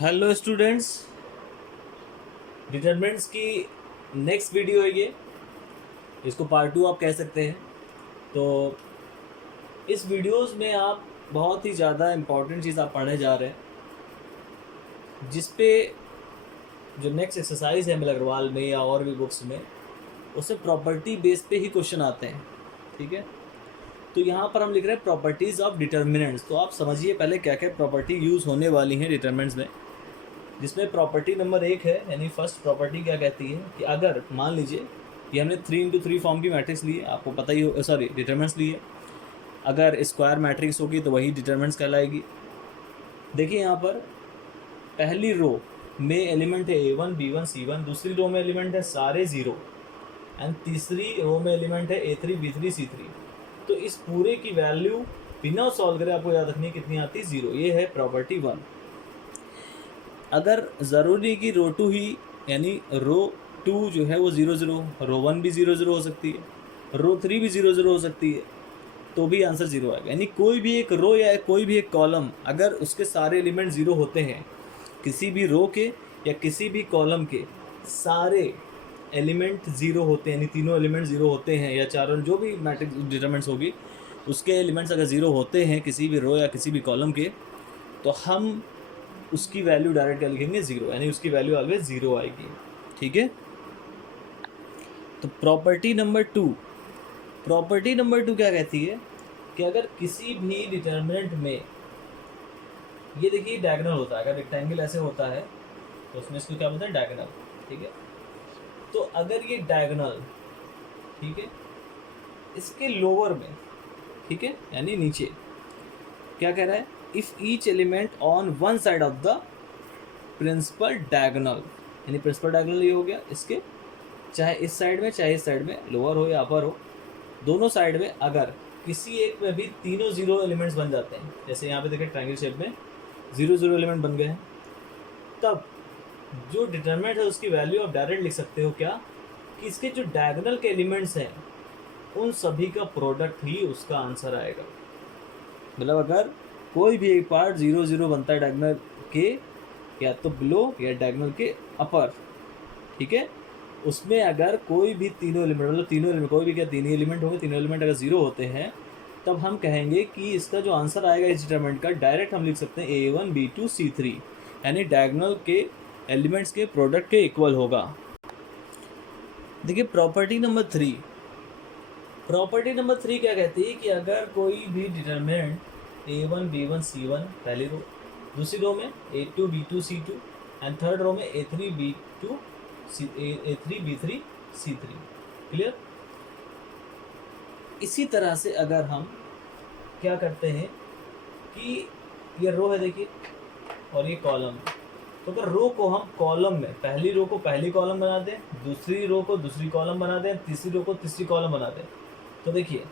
Hello students, determinants की next video है ये। इसको पार्ट 2 आप कह सकते हैं। तो इस वीडियोस में आप बहुत ही ज़्यादा इम्पॉर्टेंट चीज़ आप पढ़ने जा रहे हैं, जिस पे जो नेक्स्ट एक्सरसाइज है मिल अग्रवाल में या और भी बुक्स में, उसमें प्रॉपर्टी बेस पे ही क्वेश्चन आते हैं। ठीक है, तो यहाँ पर हम लिख रहे हैं प्रॉपर्टीज़ ऑफ डिटरमिनेंट्स। तो आप समझिए पहले क्या क्या प्रॉपर्टी यूज़ होने वाली हैं डिटरमिनेंट्स में, जिसमें प्रॉपर्टी नंबर 1 है। यानी फर्स्ट प्रॉपर्टी क्या कहती है कि अगर मान लीजिए कि हमने 3x3 फॉर्म की मैट्रिक्स ली है, आपको पता ही हो, सॉरी डिटरमिनेंट्स ली है। अगर स्क्वायर मैट्रिक्स होगी तो वही डिटरमिनेंट्स कहलाएगी। देखिए यहाँ पर पहली रो में एलिमेंट है A1 B1 C1, दूसरी रो में एलिमेंट है सारे ज़ीरो, एंड तीसरी रो में एलिमेंट है A3 B3 C3। तो इस पूरे की वैल्यू बिना सॉल्व करे आपको याद रखनी कितनी आती है, 0। ये है प्रॉपर्टी 1। अगर ज़रूरी कि रो 2 ही, यानी रो 2 जो है वो 0 0, रो 1 भी 0 0 हो सकती है, रो 3 भी 0 0 हो सकती है, तो भी आंसर 0 आएगा। यानी कोई भी एक रो या कोई भी एक कॉलम अगर उसके सारे एलिमेंट 0 होते हैं, किसी भी रो के या किसी भी कॉलम के सारे एलिमेंट 0 होते हैं, यानी तीनों एलिमेंट 0 होते हैं, या चारों जो भी मैट्रिक्स डिटरमिनेंट्स होगी उसके एलिमेंट्स अगर 0 होते हैं किसी भी रो या किसी भी कॉलम के, तो हम उसकी वैल्यू डायरेक्ट क्या लिखेंगे, 0। यानी उसकी वैल्यू ऑलवेज 0 आएगी। ठीक है, तो प्रॉपर्टी नंबर 2, प्रॉपर्टी नंबर 2 क्या कहती है कि अगर किसी भी डिटरमिनेंट में, ये देखिए डायगोनल होता है, अगर रेक्टेंगल ऐसे होता है तो उसमें इसको क्या बोलते हैं, डायगोनल। ठीक है, तो अगर ये डायगोनल, ठीक है, इसके लोअर में, ठीक है, यानी नीचे क्या कह रहा है, if each element on one side of the principal diagonal, यानी प्रिंसिपल डायगोनल ये हो गया इसके, चाहे इस साइड में चाहे इस साइड में, लोअर हो या अपर हो, दोनों साइड में अगर किसी एक में भी तीनों 0 एलिमेंट्स बन जाते हैं, जैसे यहाँ पे देखिए ट्रायंगल शेप में 0 0 एलिमेंट बन गए हैं, तब जो डिटरमिनेंट है उसकी वैल्यू आप डायरेक्ट लिख सकते हो क्या, कि इसके जो डायगोनल के एलिमेंट्स हैं उन सभी का प्रोडक्ट ही उसका आंसर आएगा। मतलब अगर कोई भी एक पार्ट 0 0 बनता है डायगोनल के या तो बिलो या डायगोनल के अपर, ठीक है, उसमें अगर कोई भी तीनों एलिमेंट, मतलब तीनों एलिमेंट, कोई भी क्या तीन एलिमेंट होंगे, तीनों एलिमेंट अगर 0 होते हैं, तब हम कहेंगे कि इसका जो आंसर आएगा इस डिटरमिनेंट का, डायरेक्ट हम लिख सकते हैं A1 B2 C3, यानी डायगोनल के एलिमेंट्स के प्रोडक्ट के इक्वल होगा। देखिए प्रॉपर्टी नंबर 3, प्रॉपर्टी नंबर 3 क्या कहती है कि अगर कोई भी डिटरमिनेंट A1 B1 C1 पहली रो, दूसरी रो में A2 B2 C2, and third row में A3 B2 A3 B3 C3। Clear. इसी तरह से अगर हम क्या करते हैं कि ये रो है देखिए और ये कॉलम है, तो अगर रो को हम कॉलम में, पहली रो को पहली कॉलम बना दें, दूसरी रो को दूसरी कॉलम बना दें, तीसरी रो को तीसरी कॉलम बना दें, तो देखिए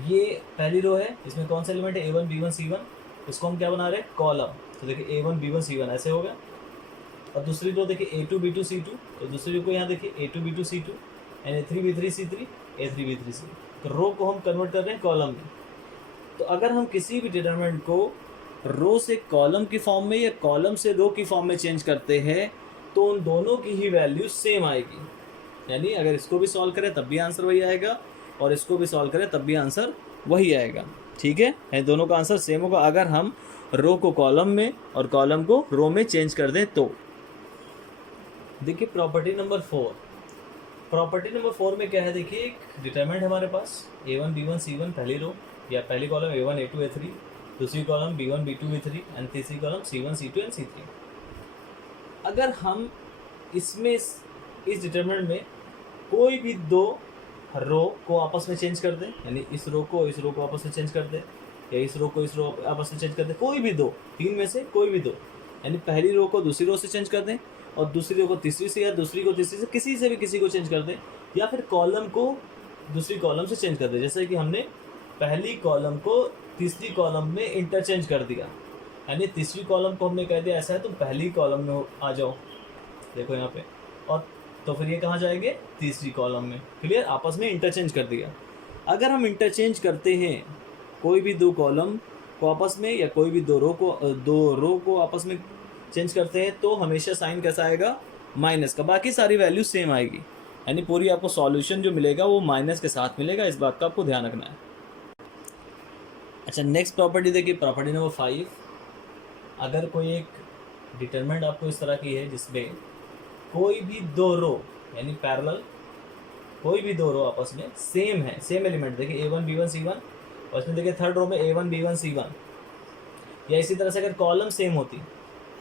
ये पहली रो है, इसमें कौन सा एलिमेंट है, A1 B1 C1, इसको हम क्या बना रहे हैं, कॉलम। तो देखिए A1 B1 C1 ऐसे हो गया। और दूसरी रो देखिए A2 B2 C2, तो दूसरी रो को यहाँ देखिए A2 B2 C2 and A3 B3 C3, A3 B3 C। तो रो को हम कन्वर्ट कर रहे हैं कॉलम में। तो अगर हम किसी भी डिटरमिनेंट को रो से कॉलम की फॉर्म में या कॉलम से रो की फॉर्म में चेंज करते हैं, तो उन दोनों की ही वैल्यू सेम आएगी। यानी अगर इसको भी सॉल्व करें तब भी आंसर वही आएगा, और इसको भी सॉल्व करें तब भी आंसर वही आएगा। ठीक है, दोनों का आंसर सेम होगा अगर हम रो को कॉलम में और कॉलम को रो में चेंज कर दें तो। देखिए प्रॉपर्टी नंबर 4, प्रॉपर्टी नंबर 4 में क्या है, देखिए एक डिटरमिनेंट हमारे पास A1 B1 C1 पहली रो या पहली कॉलम A1 A2 A3, दूसरी column B1 B2 B3, and तीसरी column C1 C2 and C3। अगर हम इसमें इस डिटरमिनेंट में कोई भी दो रो को आपस में चेंज कर दें, यानी इस रो को आपस में चेंज कर दें, या इस रो को आपस में चेंज कर दें, कोई भी दो, तीन में से कोई भी दो, यानी पहली रो को दूसरी रो से चेंज कर दें, और दूसरी रो को तीसरी से, या दूसरी को तीसरी से, किसी से भी किसी को चेंज कर दें, या फिर कॉलम को दूसरी कॉलम से चेंज कर दें। जैसे कि हमने पहली कॉलम को तीसरी कॉलम में इंटरचेंज कर दिया, यानी तीसरी कॉलम को हमने कह दिया ऐसा है तुम पहली कॉलम में आ जाओ, देखो यहाँ पे, और तो फिर ये कहाँ जाएंगे, तीसरी कॉलम में। क्लियर, आपस में इंटरचेंज कर दिया। अगर हम इंटरचेंज करते हैं कोई भी दो कॉलम को आपस में, या कोई भी दो रो को आपस में चेंज करते हैं तो हमेशा साइन कैसा आएगा, माइनस का, बाकी सारी वैल्यू सेम आएगी, यानी पूरी आपको सॉल्यूशन जो मिलेगा वो माइनस के साथ मिलेगा, इस बात का आपको ध्यान रखना है। अच्छा, नेक्स्ट प्रॉपर्टी देखिए, प्रॉपर्टी नंबर 5। अगर कोई एक डिटरमिनेंट आपको इस तरह की है जिसमें कोई भी दो रो यानी पैरेलल, कोई भी दो रो आपस में सेम है, सेम एलिमेंट, देखिए A1 B1 C1, और इसमें देखिए थर्ड रो में A1 B1 C1, या इसी तरह से अगर कॉलम सेम होती,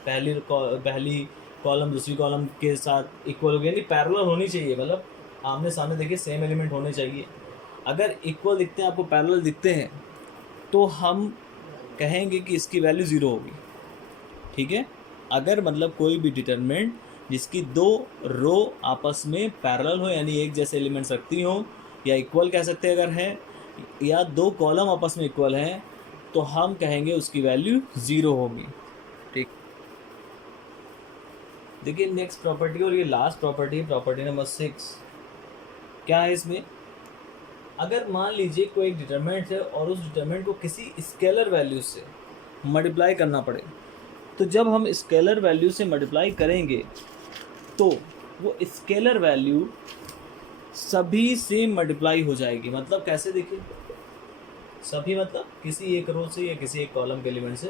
पहली कॉलम दूसरी कॉलम के साथ इक्वल हो गया, यानी पैरेलल होनी चाहिए, मतलब आमने सामने देखिए सेम एलिमेंट होने चाहिए। अगर इक्वल दिखते हैं, आपको पैरेलल दिखते हैं, तो हम कहेंगे कि इसकी वैल्यू 0 होगी, ठीक है। अगर मतलब कोई भी डिटरमिनेंट जिसकी दो रो आपस में पैरेलल हो, यानी एक जैसे एलिमेंट्स रखती हो, या इक्वल कह सकते हैं अगर है, या दो कॉलम आपस में इक्वल हैं, तो हम कहेंगे उसकी वैल्यू 0 होगी, ठीक। देखिए नेक्स्ट प्रॉपर्टी, और ये लास्ट प्रॉपर्टी, प्रॉपर्टी नंबर 6। क्या है इसमें, अगर मान लीजिए कोई एक डिटरमिनेंट है और उस डिटरमिनेंट को किसी स्केलर वैल्यू से मल्टीप्लाई करना पड़े, तो जब हम स्केलर वैल्यू से मल्टीप्लाई करेंगे तो वो स्केलर वैल्यू सभी से मल्टीप्लाई हो जाएगी। मतलब कैसे, देखिए सभी मतलब किसी एक रो से या किसी एक कॉलम के एलिमेंट से।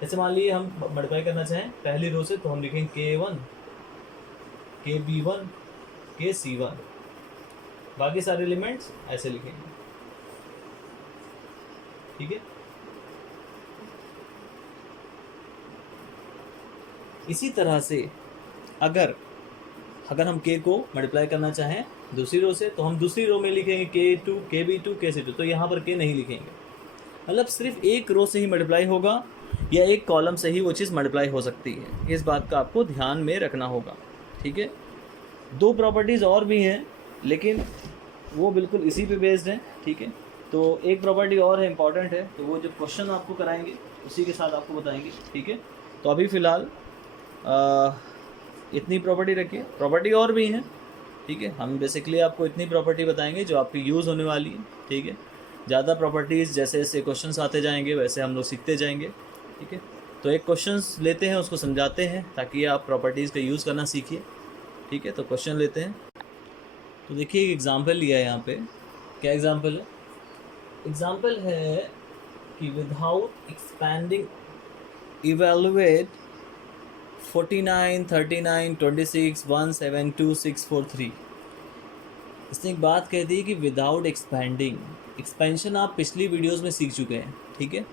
जैसे मान लीजिए हम मल्टीप्लाई करना चाहें पहली रो से, तो हम लिखेंगे K1 KB1 KC1, बाकी सारे एलिमेंट्स ऐसे लिखेंगे, ठीक है। इसी तरह से अगर हम K को मल्टीप्लाई करना चाहें दूसरी रो से, तो हम दूसरी रो में लिखेंगे K2 KB2 KC2, तो यहाँ पर K नहीं लिखेंगे। मतलब सिर्फ एक रो से ही मल्टीप्लाई होगा, या एक कॉलम से ही वो चीज़ मल्टीप्लाई हो सकती है, इस बात का आपको ध्यान में रखना होगा, ठीक है। दो प्रॉपर्टीज़ और भी हैं, लेकिन वो बिल्कुल इसी पे बेस्ड हैं, ठीक है। तो एक प्रॉपर्टी और है, इंपॉर्टेंट है, तो वो जो क्वेश्चन आपको कराएंगे उसी के साथ आपको बताएंगे, ठीक है। तो अभी फ़िलहाल इतनी प्रॉपर्टी रखिए, प्रॉपर्टी और भी हैं, ठीक है। हम बेसिकली आपको इतनी प्रॉपर्टी बताएंगे जो आपकी यूज़ होने वाली है, ठीक है। ज़्यादा प्रॉपर्टीज़ जैसे जैसे क्वेश्चंस आते जाएंगे वैसे हम लोग सीखते जाएंगे, ठीक है। तो एक क्वेश्चंस लेते हैं, उसको समझाते हैं ताकि आप प्रॉपर्टीज़ का यूज़ करना सीखिए, ठीक है। तो क्वेश्चन लेते हैं। तो देखिए एक एग्ज़ाम्पल लिया है यहाँ पे, क्या एग्ज़ाम्पल है, एग्ज़ाम्पल है कि विदाउट एक्सपैंडिंग इवेलुएट 49 39 26 1 7 2 6 4 3। इसने एक बात कह दी कि विदाउट एक्सपैंडिंग, एक्सपेंशन आप पिछली वीडियोस में सीख चुके हैं, ठीक है।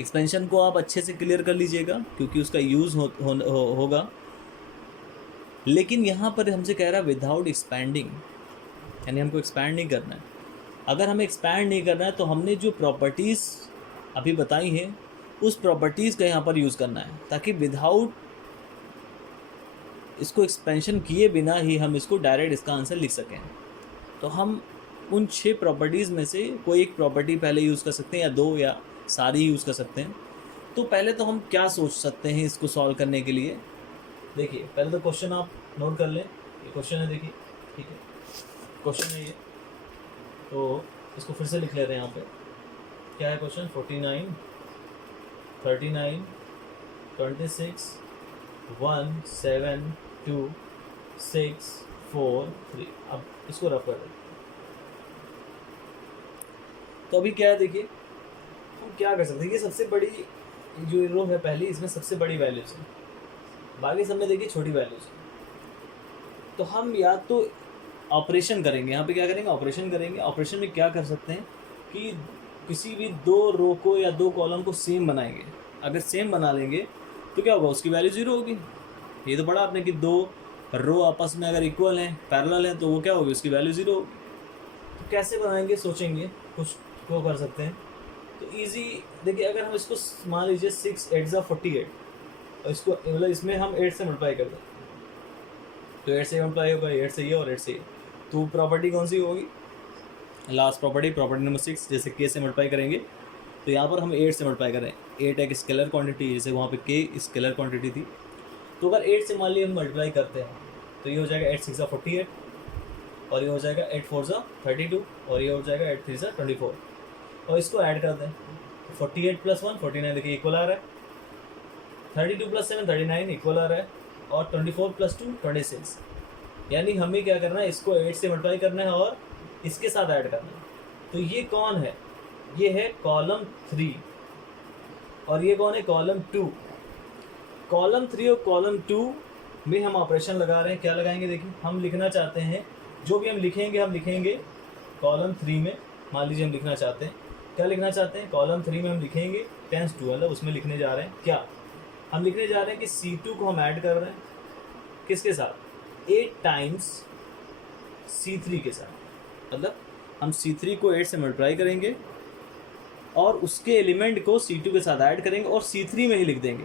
एक्सपेंशन को आप अच्छे से क्लियर कर लीजिएगा क्योंकि उसका यूज़ होगा। लेकिन यहाँ पर हमसे कह रहा है विदाउट एक्सपैंडिंग, यानी हमको एक्सपैंड नहीं करना है। अगर हमें एक्सपैंड नहीं करना है तो हमने जो प्रॉपर्टीज़ अभी बताई हैं उस प्रॉपर्टीज़ का यहाँ पर यूज़ करना है, ताकि विदाउट इसको एक्सपेंशन किए बिना ही हम इसको डायरेक्ट इसका आंसर लिख सकें। तो हम उन 6 प्रॉपर्टीज़ में से कोई एक प्रॉपर्टी पहले यूज़ कर सकते हैं, या 2 या सारी यूज़ कर सकते हैं। तो पहले तो हम क्या सोच सकते हैं इसको सॉल्व करने के लिए। देखिए पहले तो क्वेश्चन आप नोट कर लें, ये क्वेश्चन है, देखिए, ठीक है, क्वेश्चन है ये। तो इसको फिर से लिख लेते हैं यहाँ पे, क्या है क्वेश्चन, 49 39 26 1 7 2 6 4 3। अब इसको रफ कर दें। तो अभी क्या है, देखिए हम क्या कर सकते हैं, ये सबसे बड़ी जो रो है पहली, इसमें सबसे बड़ी वैल्यूज है, बाकी सब में देखिए छोटी वैल्यूज है। तो हम या तो ऑपरेशन करेंगे, यहाँ पे क्या करेंगे, ऑपरेशन करेंगे। ऑपरेशन में क्या कर सकते हैं कि किसी भी 2 रो को या 2 कॉलम को सेम बनाएंगे। अगर सेम बना लेंगे तो क्या होगा, उसकी वैल्यू 0 होगी। ये तो पढ़ा आपने कि 2 रो आपस में अगर इक्वल हैं, पैरेलल हैं, तो वो क्या होगी, उसकी वैल्यू 0 होगी। तो कैसे बनाएंगे, सोचेंगे, कुछ को कर सकते हैं। तो इजी, देखिए अगर हम इसको मान लीजिए 6 8 48, और इसको मतलब इसमें हम 8 से मल्टीप्लाई कर दें, तो 8 से मल्टीप्लाई होगा, 8 से ये और 8 से ये। तो प्रॉपर्टी कौन सी होगी, लास्ट प्रॉपर्टी, प्रॉपर्टी नंबर 6। जैसे K से मल्टीप्लाई करेंगे तो यहाँ पर हम 8 से मल्टीप्लाई करें, 8 एक स्केलर क्वांटिटी, जैसे वहाँ पे K स्केलर क्वांटिटी थी। तो अगर 8 से मान लीजिए हम मल्टीप्लाई करते हैं तो ये हो जाएगा 8 6 48, और ये हो जाएगा 8 4 32, और ये हो जाएगा 8 3 24, और इसको ऐड कर दें 48 + 1 49, देखिए इक्वल आ रहा है। 32 + 7 39 इक्वल आ रहा है, और 24 + 2 26। यानी हमें क्या करना है, इसको 8 से मल्टीप्लाई करना है और इसके साथ ऐड करना है। तो ये कौन है, ये है कॉलम 3, और ये कौन है, कॉलम 2। कॉलम 3 और कॉलम 2 में हम ऑपरेशन लगा रहे हैं। क्या लगाएंगे, देखिए हम लिखना चाहते हैं, जो भी हम लिखेंगे कॉलम 3 में। मान लीजिए हम लिखना चाहते हैं, क्या लिखना चाहते हैं, कॉलम 3 में हम लिखेंगे 10 मतलब उसमें लिखने जा रहे हैं क्या, हम लिखने जा रहे हैं कि C2 को हम ऐड कर रहे हैं किसके साथ, 8 टाइम्स C3 के साथ। मतलब हम C3 को 8 से मल्टीप्लाई करेंगे और उसके एलिमेंट को C2 के साथ ऐड करेंगे और C3 में ही लिख देंगे।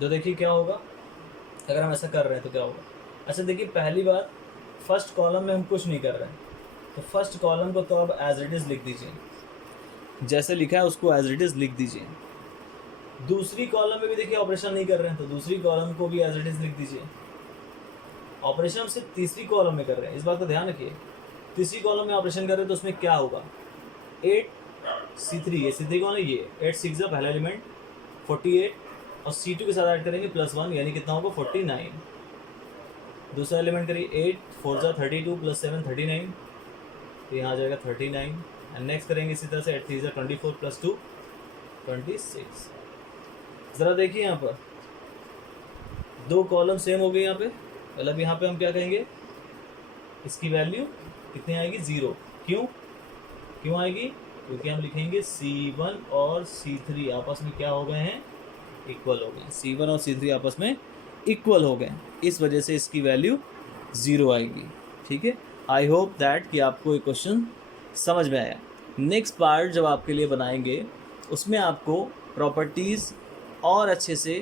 तो देखिए क्या होगा अगर हम ऐसा कर रहे हैं तो क्या होगा। अच्छा देखिए, पहली बात, फर्स्ट कॉलम में हम कुछ नहीं कर रहे हैं, तो फर्स्ट कॉलम को तो अब एज इट इज़ लिख दीजिए, जैसे लिखा है उसको एज इट इज़ लिख दीजिए। दूसरी कॉलम में भी देखिए ऑपरेशन नहीं कर रहे हैं, तो दूसरी कॉलम को भी एज इट इज़ लिख दीजिए। ऑपरेशन हम सिर्फ तीसरी कॉलम में कर रहे हैं, इस बात का ध्यान रखिए। तीसरी कॉलम में ऑपरेशन कर रहे हैं तो उसमें क्या होगा, 8 C3, ये C3 कौन है, ये 8 6 का पहला एलिमेंट 48, और C2 के साथ ऐड करेंगे +1, यानी कितना होगा 49। दूसरा एलिमेंट करिए, 8 4 32 + 7 39, तो यहाँ आ जाएगा 39। एंड नेक्स्ट करेंगे इसी तरह से 8 3 24 + 2 26। ज़रा देखिए यहाँ पर दो कॉलम सेम हो गए यहाँ पे, मतलब यहाँ पे हम क्या कहेंगे, इसकी वैल्यू कितनी आएगी, 0। क्यों आएगी, क्योंकि हम लिखेंगे C1 और C3 आपस में क्या हो गए हैं, इक्वल हो गए। C1 और C3 आपस में इक्वल हो गए, इस वजह से इसकी वैल्यू 0 आएगी। ठीक है, आई होप दैट कि आपको ये क्वेश्चन समझ में आया। नेक्स्ट पार्ट जब आपके लिए बनाएंगे उसमें आपको प्रॉपर्टीज़ और अच्छे से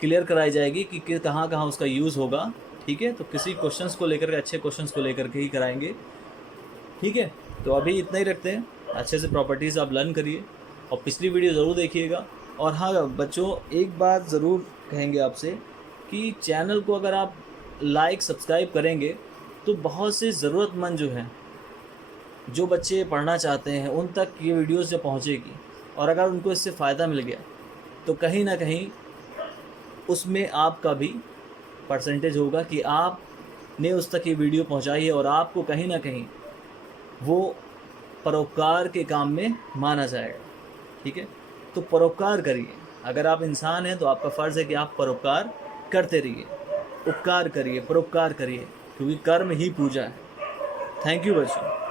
क्लियर कराई जाएगी कि कहाँ कहाँ उसका यूज़ होगा। ठीक है, तो किसी क्वेश्चंस को लेकर के, अच्छे क्वेश्चंस को लेकर के ही कराएंगे। ठीक है, तो अभी इतना ही रखते हैं, अच्छे से प्रॉपर्टीज़ आप लर्न करिए और पिछली वीडियो ज़रूर देखिएगा। और हाँ बच्चों, एक बात ज़रूर कहेंगे आपसे कि चैनल को अगर आप लाइक सब्सक्राइब करेंगे तो बहुत से ज़रूरतमंद जो हैं, जो बच्चे पढ़ना चाहते हैं, उन तक ये वीडियोस जब पहुँचेगी और अगर उनको इससे फ़ायदा मिल गया तो कहीं ना कहीं उसमें आपका भी परसेंटेज होगा कि आपने उस तक ये वीडियो पहुँचाई है और आपको कहीं ना कहीं वो परोपकार के काम में माना जाएगा। ठीक है, तो परोपकार करिए। अगर आप इंसान हैं तो आपका फ़र्ज़ है कि आप परोपकार करते रहिए, उपकार करिए, परोपकार करिए, क्योंकि कर्म ही पूजा है। थैंक यू बच्चों।